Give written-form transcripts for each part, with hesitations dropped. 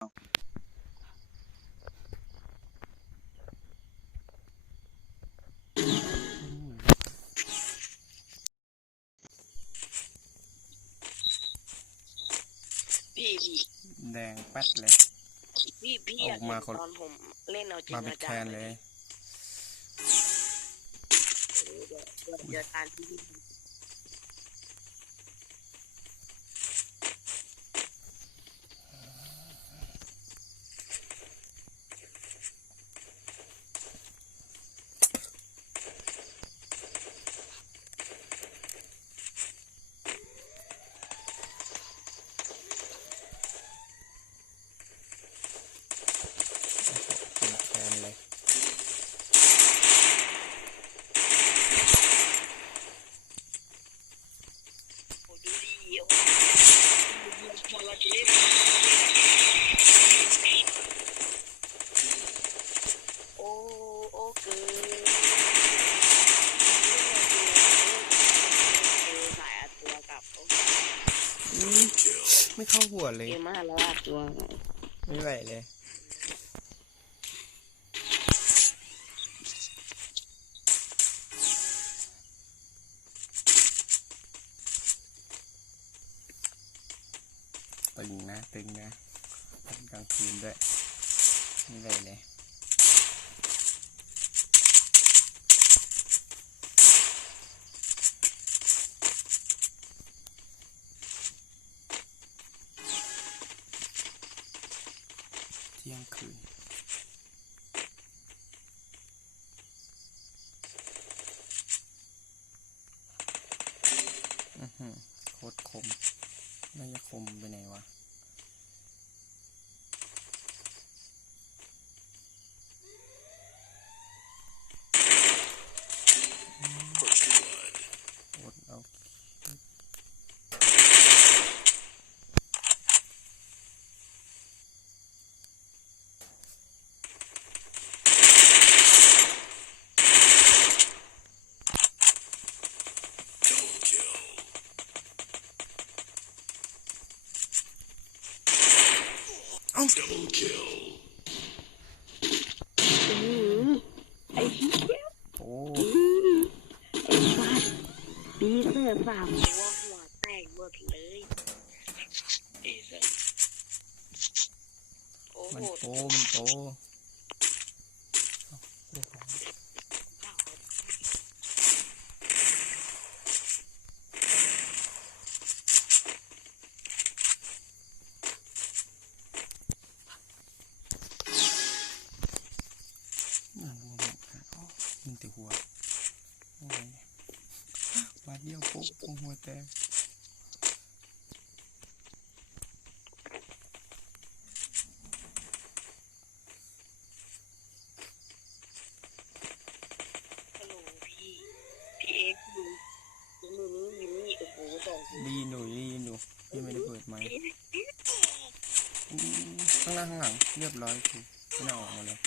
พี่แดงแป๊ดเลยพี่ออกมาคนตอนผมเล่นเอาจริง มาเป็นแคนเลยเดี๋ยวการที่เป็นแคนเลยโอ้ดูดีพอเราจะเล่นโอ้เกินสายอัดตัวกับไม่เข้าหัวเลยเกมมาแล้วอัดตัวไม่ไหวเลยตึงนะกลางคืนด้วยไม่ไหวเลยเที่ยงคืนโคตรคมน่าจะคมไปไหนวะอดเอาไอ้เหี้ย โอ้ ไอ้ฟาดปีเสื้อสามหัวแตกหมดเลยไอ้สัสโอ้โห มันโตยิงแต่หัวโอ้ยบาดเดียวปุ๊บหัวแตกฮัลโหลพี่เอ็กซ์ดูมือนี้มินี่โอ้โหสอง ดีหนูพี่ไม่ได้เปิดไมค์ข้างหน้าข้างหลังเรียบร้อยคือไม่น่าออกมาเลย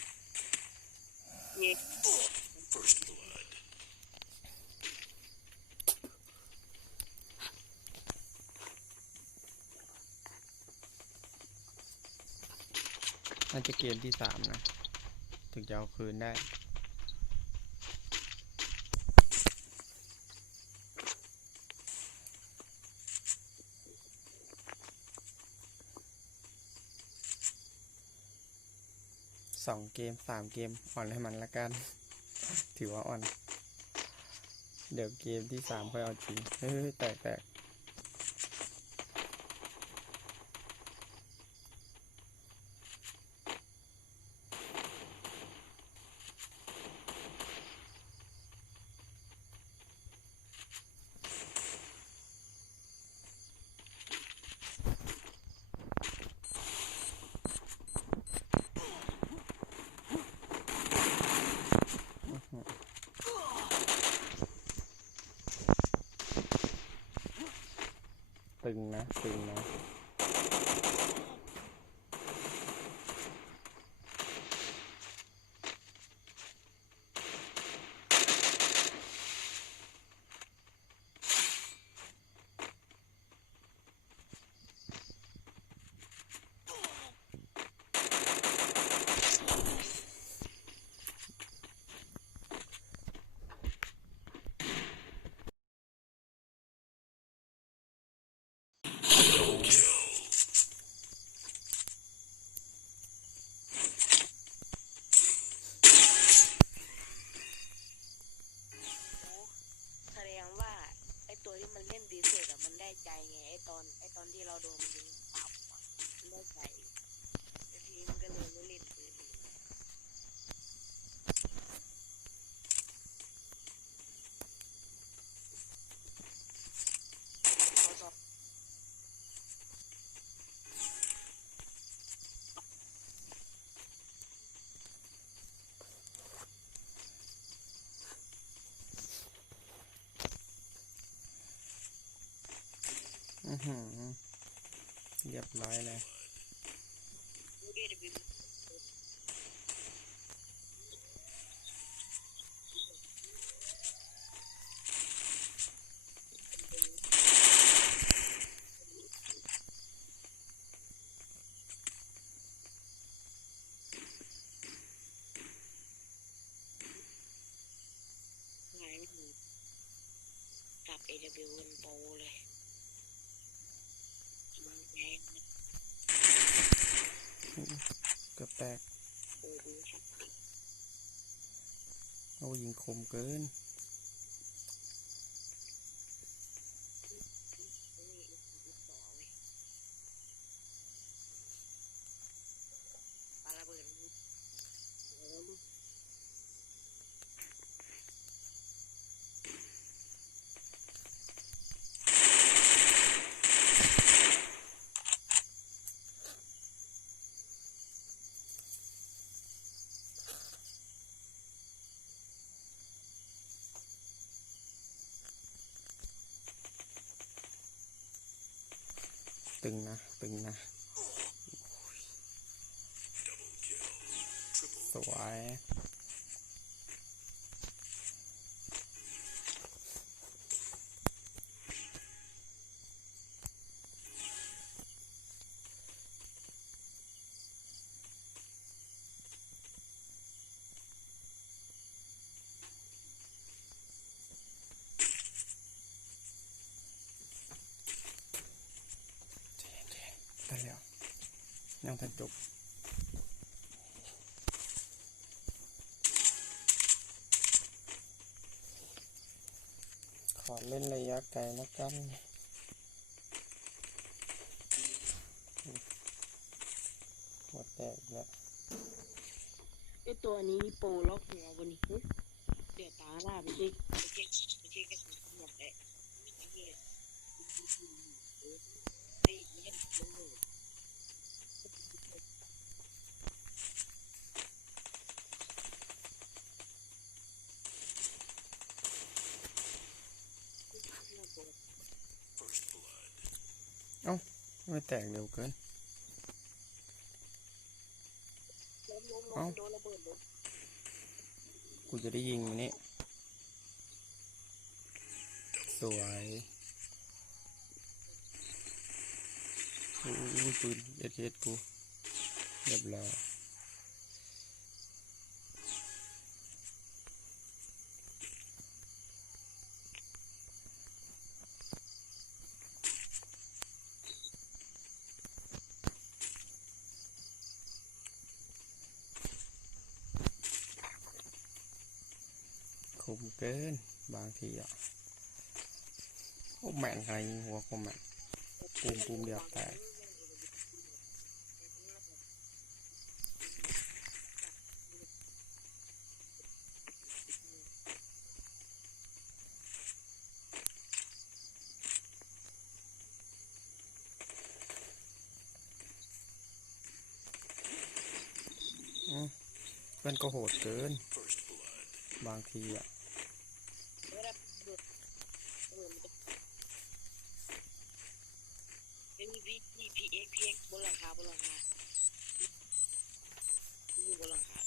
น่าจะเกมที่3นะถึงจะเอาคืนได้2 เกม 3 เกมอ่อนให้มันละกันถือว่าอ่อนเดี๋ยวเกมที่3ค่อยเอาจริงเฮ้ยแตกตึงนะ เราโดนมันยิงปับไม่ใส่ทีมก็เลยไม่เล่นปืนเรียบร้อยเลยไงกับ AW เป็นโปรเลยมันแพง เกือบแตก ดูชัดติ โอ้ยิงคมเกิน ปาระเบิดตึงนะตึงนะสวยได้แล้วยังทันจบขอเล่นระยะไกลแล้วกันหมดแตกแล้ว ไอตัวนี้โปรล็อกหัวบนนี้เดือดตาหน้าไปที่กระสุนหมดเลยไอ้เหี้ยไอ้เล่นเลยไม่แตกเร็วเกินล้มโดนระเบิดล้ม กูจะได้ยิงมันนี่สวยอู้ปืนเอสกูเรียบร้อยคมเกินบางทีอ่ะโอ้แม่งอะไรยิงหัวคมแม่งปูมเดียวแตกเพื่อนก็โหดเกินบางทีอ่ะเป็นพีเอ็กบนหลังคาอยู่บนหลังคา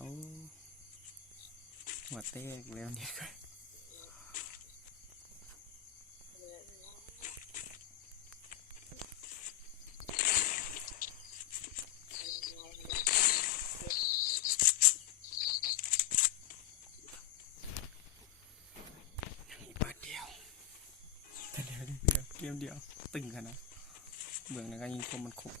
เอาหัวเต้กแล้วนี่ก็อีกบาทเดียวแต่เดียวเกมเดียวตึงกันนะเบื้องนั้นก็ยิงคมมันคม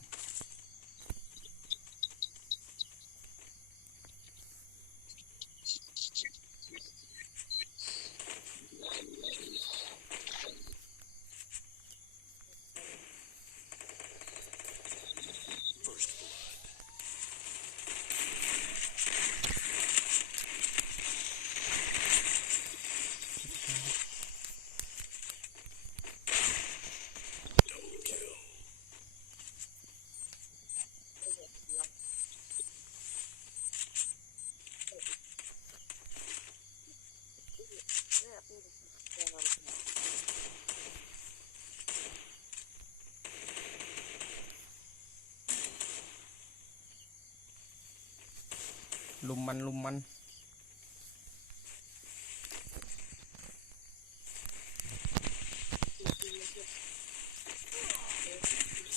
ลุมมัน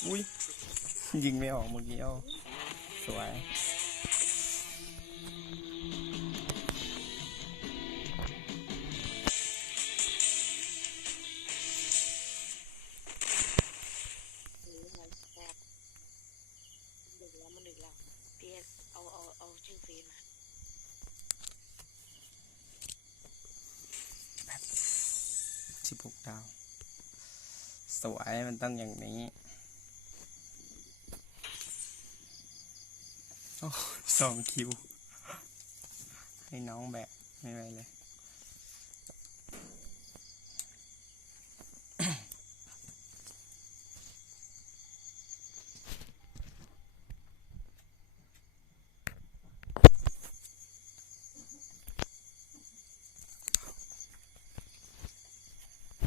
อุ้ยยิงไม่ออกเมื่อกี้เอาสวยมันดึกแล้วพี่เอาชื่อเฟซมา16 ดาวสวยมันต้องอย่างนี้โอ้2 คิวให้น้องแบกไม่ไหวเลย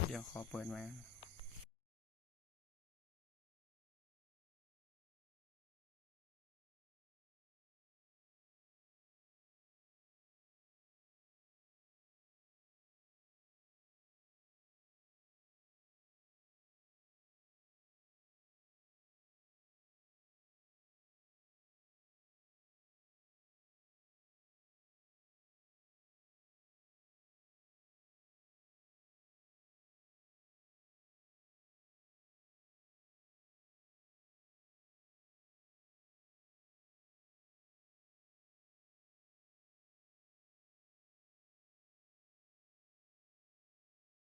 เดี๋ยวขอเปิดไว้